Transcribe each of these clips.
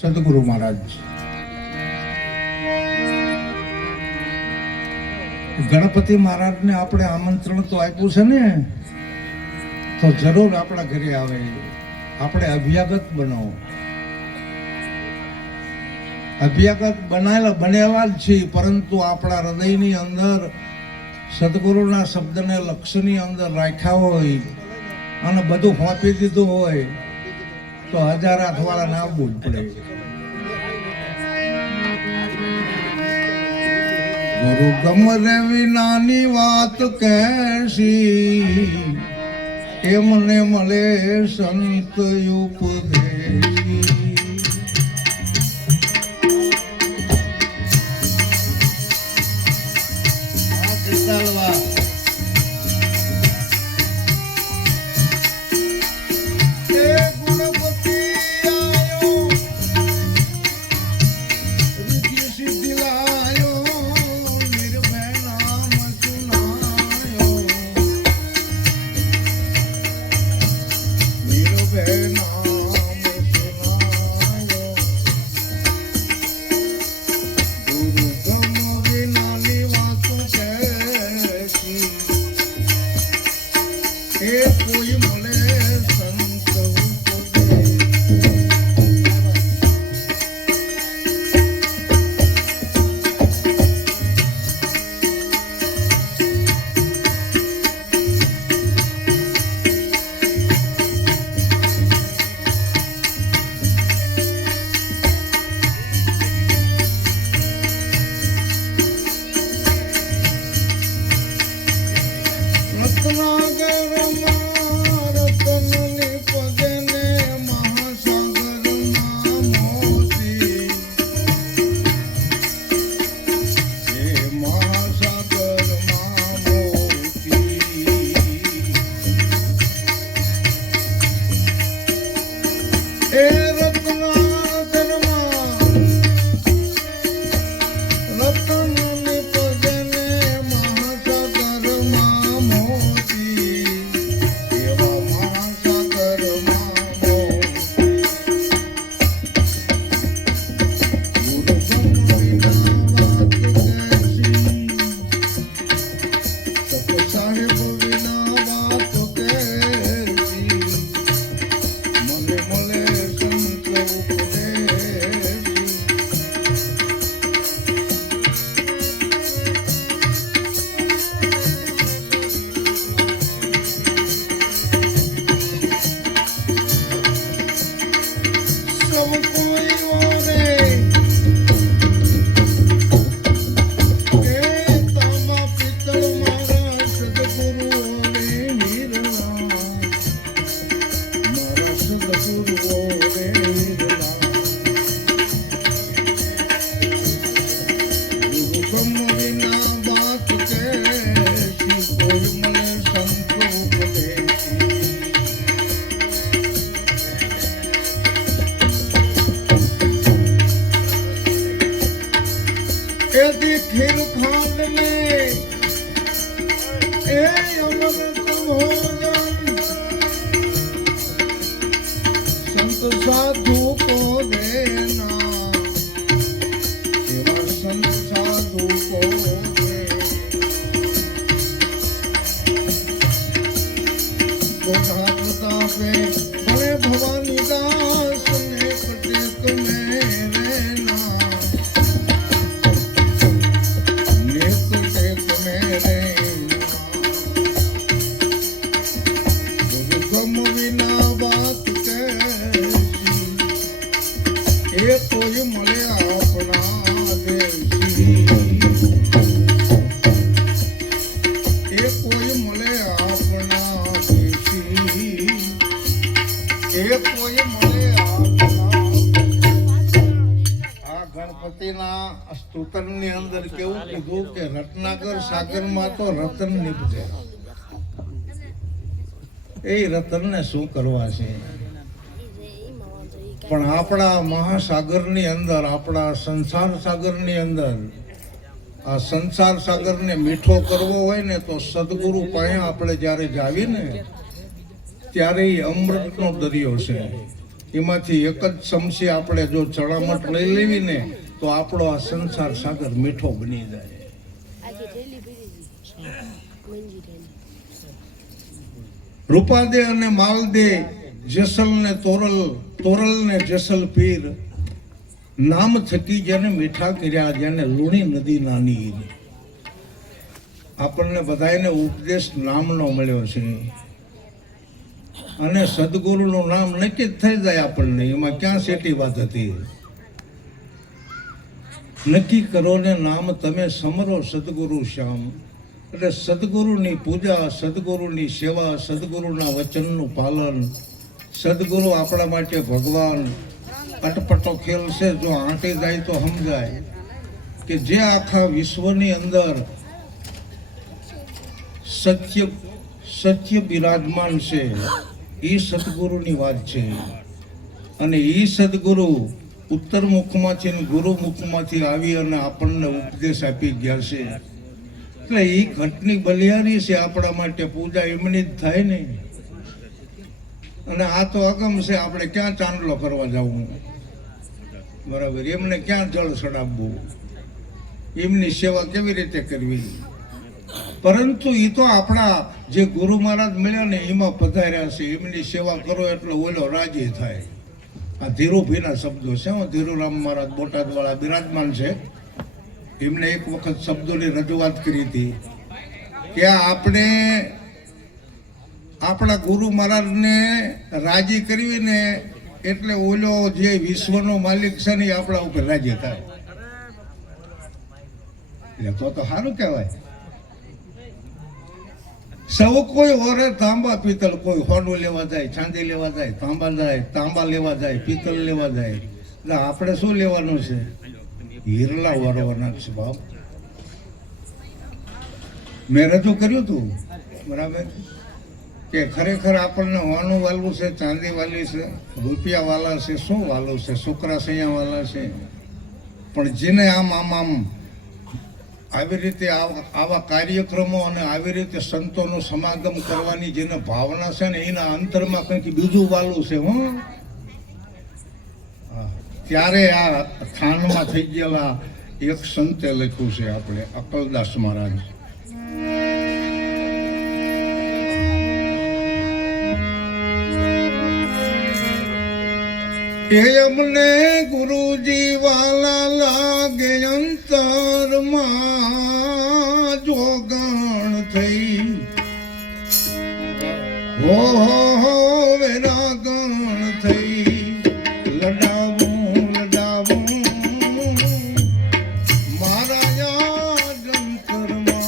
સદગુરુ મહારાજ ગણપતિ મહારાજને આપણે આમંત્રણ તો આપ્યું છે ને, તો જરૂર આપણા ઘરે આવે. આપણે અભ્યાગત બનો. અભ્યાગત બનેવા જ છીએ, પરંતુ આપણા હૃદયની અંદર સદગુરુના શબ્દને લક્ષ્યની અંદર રાખ્યા હોય અને બધું ફોંપી દીધું હોય તો 1000 હાથવાળા ના આવવું જ પડે. ગુરુ ગમરે વિનાની વાત કહેશી, એમને મળે સંત ઉપદેશી. साधु को देना, एवा संत साधु को दे। गोधा प्रतापे बड़े भवानी दास ने कटेक में रहना, नेत टेक में रहना। गुरु गम विना बात એ કોઈ મળે આપણા દેશી, એ કોઈ મળે આપણા દેશી, એ કોઈ મળે આપણા. આ ગણપતિના સ્તોત્રની અંદર કેવું કીધું કે રત્નાકર સાગરમાં તો રતન નીપજે. એ રતનને શું કરવા છે? પણ આપણા મહાસાગરની અંદર, આપણા સંસાર સાગરની અંદર, આ સંસાર સાગરને મીઠો કરવો હોય ને તો સદગુરુ પાસે આપણે જ્યારે જાવી ને ત્યારે એ અમૃતનો દરિયો છે. એમાંથી એક જ ચમચી આપણે જો ચણામઠ લઈ લેવી ને તો આપણો આ સંસાર સાગર મીઠો બની જાય. રૂપાદે અને માલદે, જેસલ ને તોરલ, તોરલ ને જેસલ પીર, નામ થકી જેને મીઠા કર્યા, જેને લુણી નદી નાની. આપણને બધાને ઉપદેશ નામનો મળ્યો છે અને સદગુરુનું નામ નક્કી જ થઈ જાય આપણને. એમાં ક્યાં સેટી વાત હતી? નક્કી કરો ને નામ તમે સમરો સદગુરુ શ્યામ. એટલે સદગુરુની પૂજા, સદગુરુની સેવા, સદગુરુના વચનનું પાલન. સદગુરુ આપણા માટે ભગવાન. અટપટો ખેલ છે, જો આંટી જાય તો સમજાય કે જે આખા વિશ્વની અંદર સત્ય બિરાજમાન છે એ સદગુરુની વાત છે. અને એ સદગુરુ ઉત્તર મુખમાંથી ને ગુરુ મુખમાંથી આવી અને આપણને ઉપદેશ આપી ગયા છે. એટલે એ ઘટની બલિયારી છે આપણા માટે. પૂજા એમની જ થાય ને. અને આ તો અગમ છે, આપણે ક્યાં ચાંદલો કરવા જવું? બરાબર, એમને ક્યાં જળ ચડાવવું? એમની સેવા કેવી રીતે કરવી? પરંતુ એ તો આપણા જે ગુરુ મહારાજ મળ્યા ને એમાં પધાર્યા છે. એમની સેવા કરો એટલે ઓલો રાજી થાય. આ ધીરુભાઈના શબ્દો છે. ધીરુરામ મહારાજ બોટાદ વાળા બિરાજમાન છે. એમને એક વખત શબ્દોની રજૂઆત કરી હતી કે આપણે આપણા ગુરુ મહારાજને રાજી કરવી ને એટલે ઓલો જે વિશ્વનો માલિક છે ને આપણા ઉપર રાજી થાય. એટલે તો સારું કહેવાય. સૌ કોઈ ઓરે તાંબા પિત્તળ, કોઈ હોનું લેવા જાય, ચાંદી લેવા જાય, તાંબા લેવા જાય, પિત્તળ લેવા જાય. એટલે આપણે શું લેવાનું છે? હીરલા વાળવાના છે બાપ. મેં રજૂ કર્યું હતું બરાબર કે ખરેખર આપણને હોનું વાલું છે, ચાંદી વાલી છે, રૂપિયા વાલા છે, શું વાલું છે? છોકરા સૈયા વાલા છે. પણ જેને આમ આવી રીતે આવા કાર્યક્રમો અને આવી રીતે સંતોનું સમાગમ કરવાની જેને ભાવના છે ને એના અંતરમાં કંઈક બીજું વાલું છે. ત્યારે આ થાનમાં થઈ ગયેલા એક સંતે લખ્યું છે આપણે અકલદાસ મહારાજ. એ અમને ગુરુજી વાલા લાગે અંતરમાં જોગણ થઈ. હો વેરાગણ થઈ. લડાવું મારા યાદ અંતરમાં.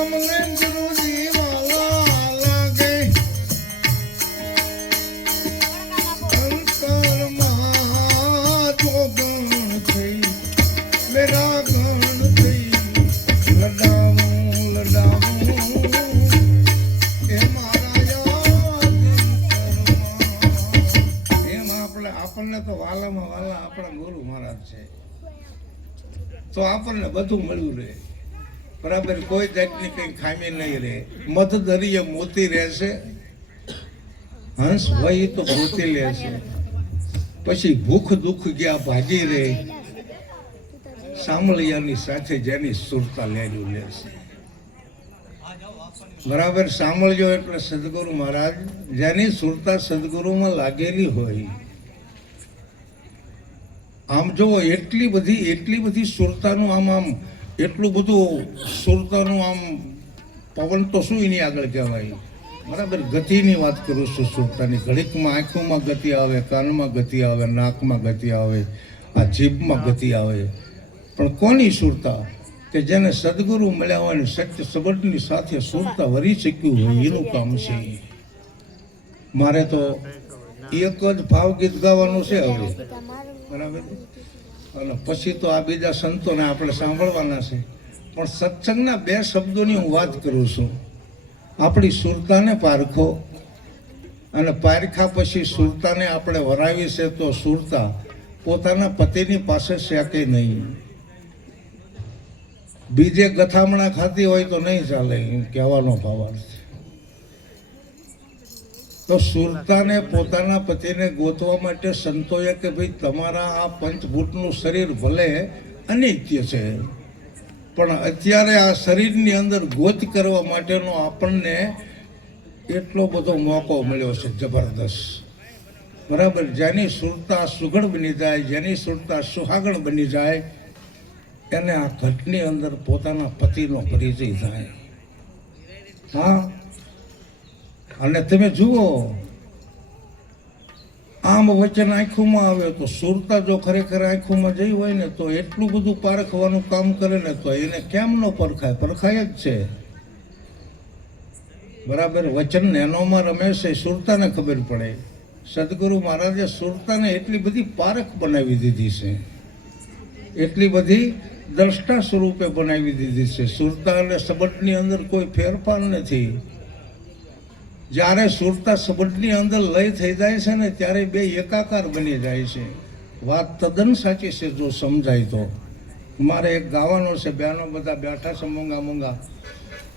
અમને ગુરુજી વાલા લાગે અંતરમાં જોગણ થઈ. મેરા ગણ થઈ. લડાવું એ મારા યાદ અંતરમાં. એમ આપણને તો વાલામાં વાલા આપણા ગુરુ મહારાજ છે. તો આપણને બધું મળ્યું રહે બરાબર. કોઈ જાતની કઈ ખામી નહીં રહે. મધ દરિયે મોતી રહેશે. હંસ હોય તો મોતી લેશે. પછી ભૂખ દુઃખ ગયા ભાગી રહે. સામળિયાની સાથે જેની સુરતા લેર્યું લેશે બરાબર. સામળ્યો એટલે સદગુરુ મહારાજ. જેની સુરતા સદગુરુમાં લાગેલી હોય. આમ જોવો એટલી બધી સુરતાનું આમ એટલું બધું સુરતાનું આમ પવન તો શું એની આગળ કહેવાય બરાબર. ગતિની વાત કરું છું સુરતાની. ઘડીકમાં આંખોમાં ગતિ આવે, કાનમાં ગતિ આવે, નાકમાં ગતિ આવે, આ જીભમાં ગતિ આવે. પણ કોની સુરતા? કે જેને સદગુરુ મળ્યા હોય ને સત્ય સબળની સાથે સુરતા વરી શક્યું હોય એનું કામ છે. મારે તો એક જ ભાવગીત ગાવાનું છે હવે બરાબર. અને પછી તો આ બીજા સંતોને આપણે સાંભળવાના છે. પણ સત્સંગના બે શબ્દોની હું વાત કરું છું. આપણી સુરતાને પારખો અને પારખા પછી સુરતાને આપણે વરાવી છે તો સુરતા પોતાના પતિની પાસે શેકે નહીં. બીજે ગથામણા ખાતી હોય તો નહીં ચાલે, એમ કહેવાનો ભાવાર્થ. તો સુરતાને પોતાના પતિને ગોતવા માટે સંતોએ કે ભાઈ તમારા આ પંચભૂતનું શરીર ભલે અનિત્ય છે, પણ અત્યારે આ શરીરની અંદર ગોત કરવા માટેનો આપણને એટલો બધો મોકો મળ્યો છે જબરદસ્ત. બરાબર, જેની સુરતા સુઘડ બની જાય, જેની સુરતા સુહાગણ બની જાય, એને આ ઘટની અંદર પોતાના પતિનો પરિચય થાય. હા, અને તમે જુઓ, આમ વચન આંખોમાં આવે તો સુરતા જો ખરેખર આંખોમાં જઈ હોય ને તો એટલું બધું પારખવાનું કામ કરે ને તો એને કેમ ન પરખાય? પરખાય જ છે. બરાબર, વચન નેનોમાં રમે છે, સુરતાને ખબર પડે. સદગુરુ મહારાજે સુરતાને એટલી બધી પારખ બનાવી દીધી છે, એટલી બધી દ્રષ્ટા સ્વરૂપે બનાવી દીધી છે. સુરતા અને શબ્દની અંદર કોઈ ફેરફાર નથી. જ્યારે સુરતા શબ્દની અંદર લય થઈ જાય છે ને ત્યારે બે એકાકાર બની જાય છે. વાત તદ્દન સાચી છે જો સમજાય તો. મારે એક ગાવાનું છે, બહેનો બધા બેઠા છે મૂંગા મૂંગા,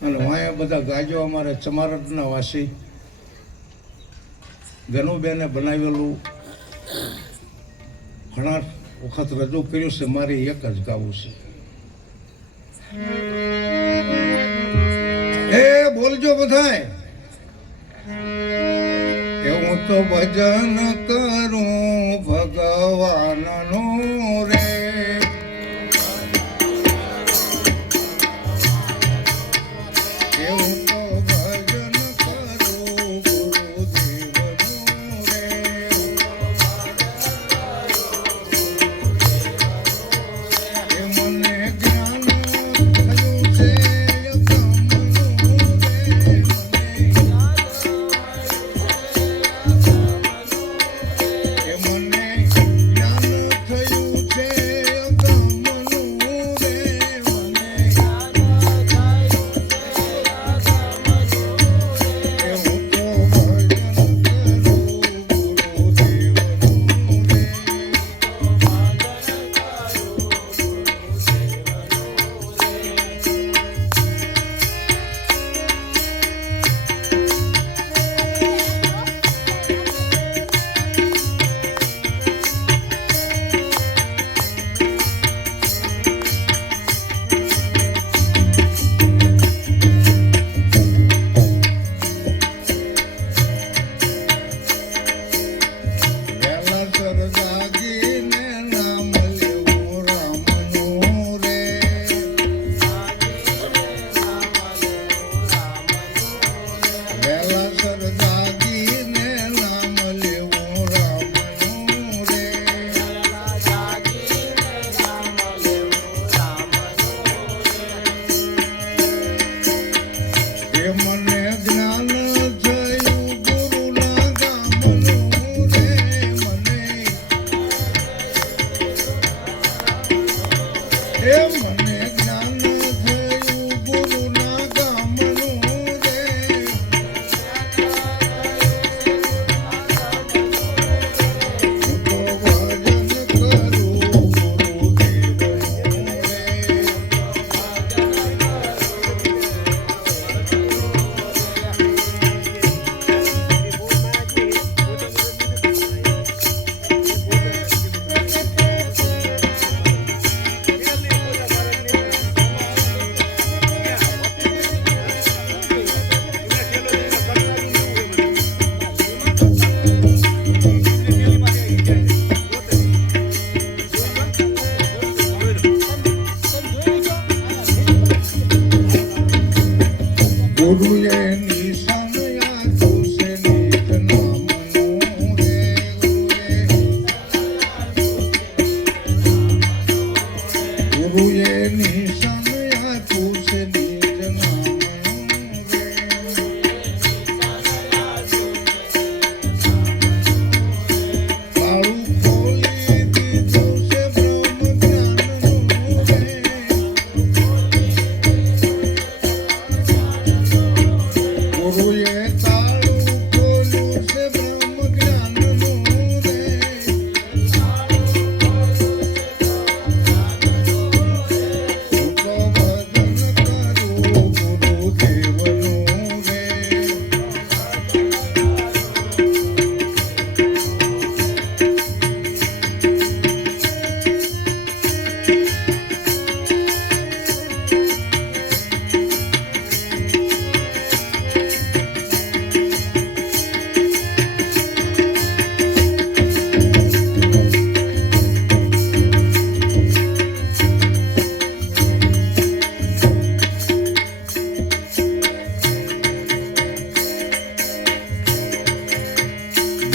અને વાયા બધા ગાજો અમારે ચમારડના વાસી ગનુબેને બનાવેલું ઘણા વખત રજૂ કર્યું છે. મારે એક જ ગાવું છે. એ બોલજો બધાય. હું તો ભજન કરું ભગવાનનું રે, હું તો ભજન કરું ગુરુદેવનું રે. મને જ્ઞાન થયું છે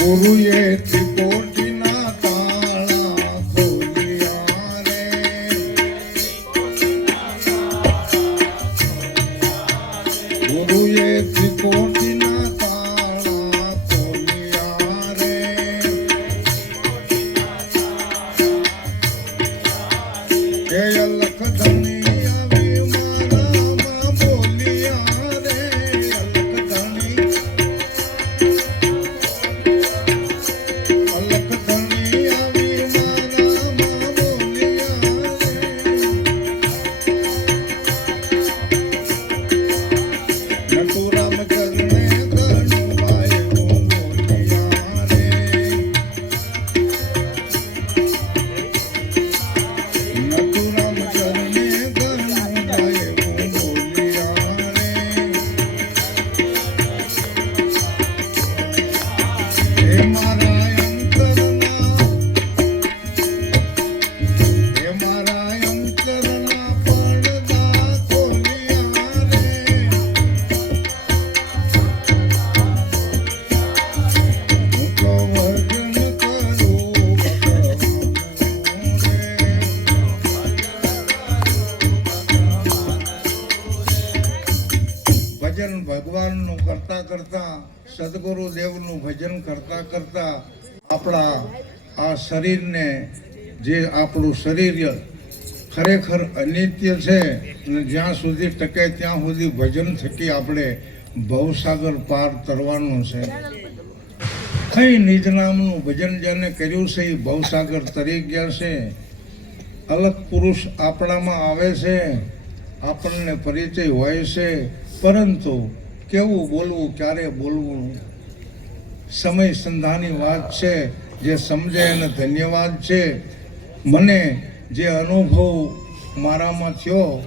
ગુરુએ ત્રિકોટીના તાળા ખોલ્યા રે. ગુરુએ ત્રિકોટીના તાળા ખોલ્યા રે. એ અલખ ધણી આવી મારામાં બોલ્યા રે. અલખ ધણી ભજન ભગવાનનું કરતા કરતા સદગુરુ દેવનું ભજન કરતા કરતા આપણા આ શરીરને જે આપણું શરીર ખરેખર અનિત્ય છે અને જ્યાં સુધી ટકે ત્યાં સુધી ભજન થકી આપણે ભવસાગર પાર તરવાનું છે. કઈ નિજ નામનું ભજન જેને કર્યું છે એ ભવસાગર તરી ગયા છે. અલગ પુરુષ આપણામાં આવે છે, આપણને પરિચય હોય છે, પરંતુ કેવું બોલવું, ક્યારે બોલવું, સમય સંધાની વાત છે. જે સમજે એને ધન્યવાદ છે. મને જે અનુભવ મારામાં થયો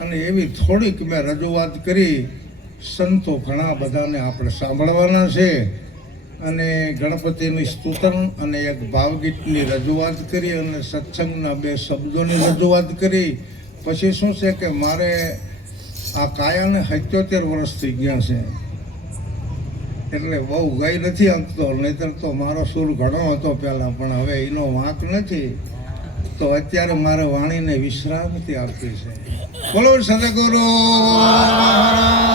અને એવી થોડીક મેં રજૂઆત કરી. સંતો ઘણા બધાને આપણે સાંભળવાના છે અને ગણપતિની સ્તુતન અને એક ભાવગીતની રજૂઆત કરી અને સત્સંગના 2 શબ્દોની રજૂઆત કરી. પછી શું છે કે મારે આ કાયાને 77 વર્ષ થઈ ગયા છે, એટલે બહુ ગઈ નથી આપતો. નહીતર તો મારો સૂર ઘણો હતો પહેલાં, પણ હવે એનો વાંક નથી. તો અત્યારે મારે વાણીને વિશ્રાંતિ આપી છે. બોલો સદગુરુ મહારાજ.